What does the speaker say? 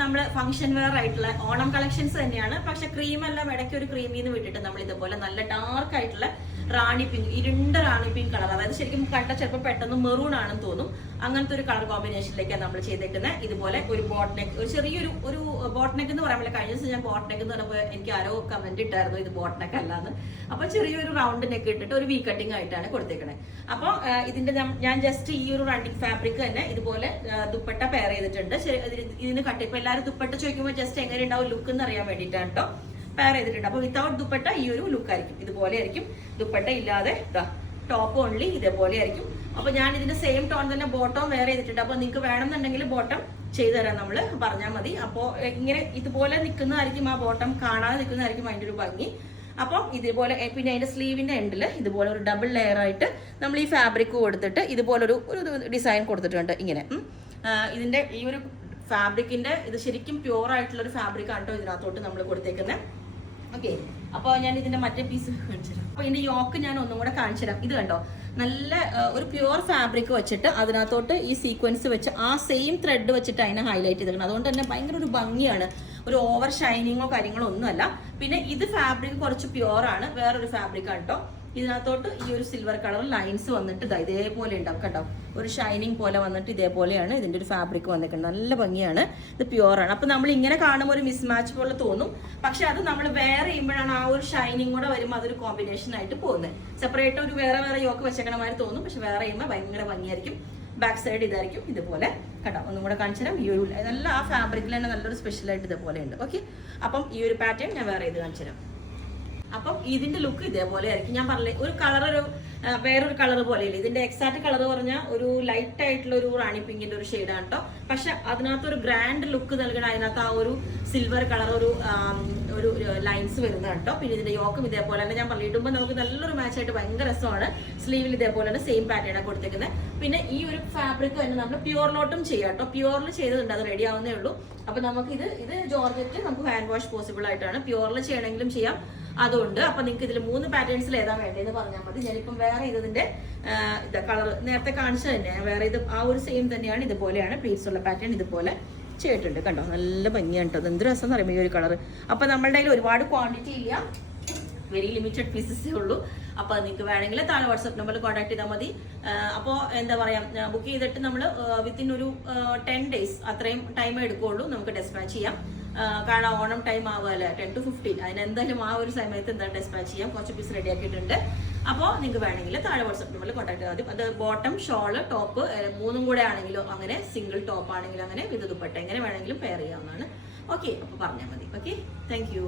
നമ്മുടെ function wear ആയിട്ടുള്ള Onam collections തന്നെയാണ്. പക്ഷെ ക്രീം എല്ലാം ഇടയ്ക്ക് ഒരു ക്രീമിന്ന് വിട്ടിട്ട് നമ്മൾ ഇതുപോലെ നല്ല ഡാർക്ക് ആയിട്ടുള്ള റാണി പിങ്ക്, ഇരുണ്ട റാണി പിങ്ക് കളർ, അതായത് ശരിക്കും കണ്ട ചിലപ്പോൾ പെട്ടെന്ന് മെറൂൺ ആണെന്ന് തോന്നും, അങ്ങനത്തെ ഒരു കളർ കോമ്പിനേഷനിലേക്കാണ് നമ്മൾ ചെയ്തേക്കുന്നത്. ഇതുപോലെ ഒരു ബോട്ട് നെക്ക്, ഒരു ചെറിയൊരു ബോട്ട് നെക്ക് എന്ന് പറയാൻ പറ്റില്ല. കഴിഞ്ഞ ദിവസം ഞാൻ ബോട്ട് നെക്ക് എന്ന് പറഞ്ഞപ്പോൾ എനിക്ക് ആരോ കമന്റ് ഇട്ടായിരുന്നു ഇത് ബോട്ട് നെക്ക് അല്ലാന്ന്. അപ്പൊ ചെറിയൊരു റൗണ്ട് നെക്ക് ഇട്ടിട്ട് ഒരു വി കട്ടിങ് ആയിട്ടാണ് കൊടുത്തേക്കണേ. അപ്പോൾ ഇതിന്റെ ഞാൻ ജസ്റ്റ് ഈ ഒരു റണ്ണിങ് ഫാബ്രിക് തന്നെ ഇതുപോലെ ദുപ്പട്ട പെയർ ചെയ്തിട്ടുണ്ട്. ഇതിന് കട്ട്, ഇപ്പൊ എല്ലാവരും ദുപ്പട്ട ചോദിക്കുമ്പോൾ ജസ്റ്റ് എങ്ങനെ ഉണ്ടാവും ലുക്ക് എന്ന് അറിയാൻ വേണ്ടിയിട്ടാണ് കേട്ടോ പെയർ ചെയ്തിട്ടുണ്ട്. അപ്പൊ വിത്തൗട്ട് ദുപ്പട്ട ഈ ഒരു ലുക്ക് ആയിരിക്കും, ഇതുപോലെ ആയിരിക്കും. ദുപ്പട്ട ഇല്ലാതെ ടോപ്പ് ഓൺലി ഇതേപോലെ ആയിരിക്കും. അപ്പൊ ഞാൻ ഇതിന്റെ സെയിം ടോൺ തന്നെ ബോട്ടം വെയർ ചെയ്തിട്ടുണ്ട്. അപ്പൊ നിങ്ങൾക്ക് വേണമെന്നുണ്ടെങ്കിൽ ബോട്ടം ചെയ്തു തരാം, നമ്മൾ പറഞ്ഞാൽ മതി. അപ്പോൾ ഇങ്ങനെ ഇതുപോലെ നിൽക്കുന്നതായിരിക്കും, ആ ബോട്ടം കാണാതെ നിൽക്കുന്നതായിരിക്കും അതിന്റെ ഒരു ഭംഗി. അപ്പം ഇതുപോലെ പിന്നെ അതിന്റെ സ്ലീവിന്റെ എൻഡിൽ ഇതുപോലെ ഒരു ഡബിൾ ലെയർ ആയിട്ട് നമ്മൾ ഈ ഫാബ്രിക് കൊടുത്തിട്ട് ഇതുപോലെ ഒരു ഡിസൈൻ കൊടുത്തിട്ടുണ്ട് ഇങ്ങനെ. ഇതിന്റെ ഈ ഒരു ഫാബ്രിക്കിന്റെ ഇത് ശരിക്കും പ്യൂർ ആയിട്ടുള്ള ഒരു ഫാബ്രിക് ആണ് കേട്ടോ ഇതിനകത്തോട്ട് നമ്മൾ കൊടുത്തേക്കുന്നത്. ഓക്കെ, അപ്പോൾ ഞാൻ ഇതിന്റെ മറ്റേ പീസ് കാണിച്ചു തരാം. അപ്പൊ ഇതിന്റെ യോക്ക് ഞാൻ ഒന്നും കൂടെ കാണിച്ചു തരാം. ഇത് കണ്ടോ, നല്ല ഒരു പ്യുവർ ഫാബ്രിക് വെച്ചിട്ട് അതിനകത്തോട്ട് ഈ സീക്വൻസ് വെച്ച് ആ സെയിം ത്രെഡ് വെച്ചിട്ട് അതിനെ ഹൈലൈറ്റ് ചെയ്തിരിക്കണം. അതുകൊണ്ട് തന്നെ ഭയങ്കര ഒരു ഭംഗിയാണ്, ഒരു ഓവർ ഷൈനിങ്ങോ കാര്യങ്ങളോ ഒന്നുമല്ല. പിന്നെ ഇത് ഫാബ്രിക് കുറച്ച് പ്യുവർ ആണ്, വേറൊരു ഫാബ്രിക് ആണ് കേട്ടോ. ഇതിനകത്തോട്ട് ഈ ഒരു സിൽവർ കളർ ലൈൻസ് വന്നിട്ട് ഇതേപോലെ ഉണ്ടാവും കേട്ടോ, ഒരു ഷൈനിങ് പോലെ വന്നിട്ട് ഇതേപോലെയാണ് ഇതിന്റെ ഒരു ഫാബ്രിക് വന്നിട്ടുണ്ട്. നല്ല ഭംഗിയാണ്, ഇത് പ്യുവർ ആണ്. അപ്പൊ നമ്മൾ ഇങ്ങനെ കാണുമ്പോൾ ഒരു മിസ്മാച്ച് പോലെ തോന്നും, പക്ഷെ അത് നമ്മൾ വേറെ ചെയ്യുമ്പോഴാണ് ആ ഒരു ഷൈനിങ് കൂടെ വരുമ്പോൾ അതൊരു കോമ്പിനേഷൻ ആയിട്ട് പോകുന്നത്. സെപ്പറേറ്റ് ഒരു വേറെ യോക്ക് വെച്ചേക്കണമാതിരി തോന്നും, പക്ഷെ വേറെ ചെയ്യുമ്പോൾ ഭയങ്കര ഭംഗിയായിരിക്കും. ബാക്ക് സൈഡ് ഇതായിരിക്കും ഇതുപോലെ കേട്ടോ. ഒന്നും കൂടെ കാണിച്ചു തരാം. ഈ ഒരു നല്ല ആ ഫാബ്രിക്കിൽ തന്നെ നല്ലൊരു സ്പെഷ്യലായിട്ട് ഇതുപോലെ ഉണ്ട്. ഓക്കെ, അപ്പം ഈ ഒരു പാറ്റേൺ ഞാൻ വേറെ ഇത് കാണിച്ചു തരാം. അപ്പം ഇതിന്റെ ലുക്ക് ഇതേപോലെ ആയിരിക്കും. ഞാൻ പറഞ്ഞില്ലേ, ഒരു കളർ വേറൊരു കളർ പോലെയല്ലേ. ഇതിന്റെ എക്സാക്ട് കളർ പറഞ്ഞാൽ ഒരു ലൈറ്റ് ആയിട്ടുള്ള ഒരു റാണി പിങ്കിന്റെ ഒരു ഷെയ്ഡാണ് കേട്ടോ. പക്ഷെ അതിനകത്ത് ഒരു ഗ്രാൻഡ് ലുക്ക് നൽകണം. അതിനകത്ത് ആ ഒരു സിൽവർ കളർ ഒരു ലൈൻസ് വരുന്നതാണ് കേട്ടോ. പിന്നെ ഇതിന്റെ യോക്കും ഇതേപോലെ തന്നെ ഞാൻ പറഞ്ഞു, ഇടുമ്പോൾ നമുക്ക് നല്ലൊരു മാച്ച് ആയിട്ട് ഭയങ്കര രസമാണ്. സ്ലീവിൽ ഇതേപോലെ തന്നെ സെയിം പാറ്റേൺ ആണ് കൊടുത്തേക്കുന്നത്. പിന്നെ ഈ ഒരു ഫാബ്രിക് തന്നെ നമ്മൾ പ്യുവറിലോട്ടും ചെയ്യാം കേട്ടോ. പ്യുവറിൽ ചെയ്തിട്ടുണ്ട്, അത് റെഡി ആവുന്നേ ഉള്ളൂ. അപ്പൊ നമുക്ക് ഇത് ജോർജറ്റ് നമുക്ക് ഹാൻഡ് വാഷ് പോസിബിൾ ആയിട്ടാണ്. പ്യുവറിൽ ചെയ്യണമെങ്കിലും ചെയ്യാം, അതുകൊണ്ട്. അപ്പൊ നിങ്ങൾക്ക് ഇതിൽ 3 പാറ്റേൺസിൽ ഏതാ വേണ്ടതെന്ന് പറഞ്ഞാൽ മതി. ഞാനിപ്പം വേറെ ഇതിന്റെ കളർ നേരത്തെ കാണിച്ചത് തന്നെ, വേറെ ഇത് ആ ഒരു സെയിം തന്നെയാണ്, ഇതുപോലെയാണ് പ്ലീറ്റ്സ് ഉള്ള പാറ്റേൺ ഇതുപോലെ ചെയ്തിട്ടുണ്ട് കണ്ടോ. നല്ല ഭംഗിയാണ് കേട്ടോ, എന്ത് രസം എന്ന് പറയുമ്പോൾ ഈ ഒരു കളർ. അപ്പൊ നമ്മളുടെ കയ്യിൽ ഒരുപാട് ക്വാണ്ടിറ്റി ഇല്ല, വെരി ലിമിറ്റഡ് പീസസേ ഉള്ളൂ. അപ്പൊ നിങ്ങൾക്ക് വേണമെങ്കിൽ താഴെ വാട്സ്ആപ്പ് നമ്പറിൽ കോൺടാക്ട് ചെയ്താൽ മതി. അപ്പോൾ എന്താ പറയാ, ബുക്ക് ചെയ്തിട്ട് നമ്മൾ വിത്തിൻ ഒരു 10 days അത്രയും ടൈം എടുക്കുകയുള്ളൂ നമുക്ക് ഡെസ്പാച്ച് ചെയ്യാം. കാരണം ഓണം ടൈം ആവുമല്ലേ, 10 to 15, അതിനെന്തായാലും ആ ഒരു സമയത്ത് എന്തായാലും ഡെസ്പാച്ച് ചെയ്യാം. കുറച്ച് പീസ് റെഡി ആക്കിയിട്ടുണ്ട്. അപ്പോൾ നിങ്ങൾക്ക് വേണമെങ്കിൽ താഴെ വാട്സ്ആപ്പ് നമ്പറിൽ കോൺടാക്ട് ചെയ്താൽ മതി. അത് ബോട്ടം, ഷോള്, ടോപ്പ് 3 കൂടെ ആണെങ്കിലും അങ്ങനെ, സിംഗിൾ ടോപ്പ് ആണെങ്കിലും അങ്ങനെ, വിത്ത് ദുപ്പട്ട എങ്ങനെ വേണമെങ്കിലും പെയർ ചെയ്യാവുന്നതാണ്. ഓക്കെ, അപ്പോൾ പറഞ്ഞാൽ മതി. Okay, thank you.